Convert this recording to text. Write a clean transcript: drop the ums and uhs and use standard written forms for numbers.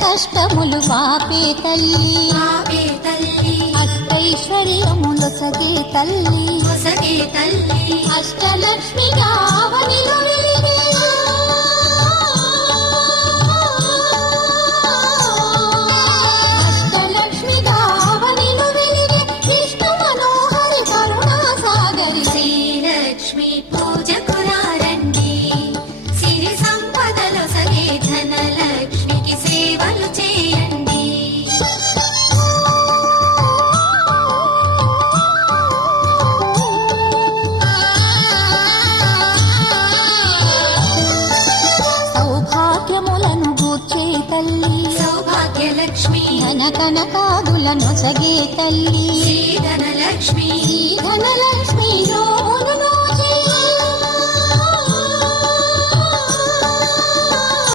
కష్టములు పాపే తల్లి అష్టైశ్వర్యములొసగే తల్లి అష్టలక్ష్మి గావనిలో వెలిగే అష్టలక్ష్మి గావనిలో వెలిగే విష్ణు మనోహరి కరుణా సాగరి శ్రీలక్ష్మి పూజకు రండి సిరి సంపదలొసగే ధనలక్ష్మికి సేవలు చేయండి. సౌభాగ్యములను గూర్చే తల్లి సౌభాగ్యలక్ష్మి ధన కనకాదులను సగే తల్లి శ్రీ ధనలక్ష్మి ధనలక్ష్మి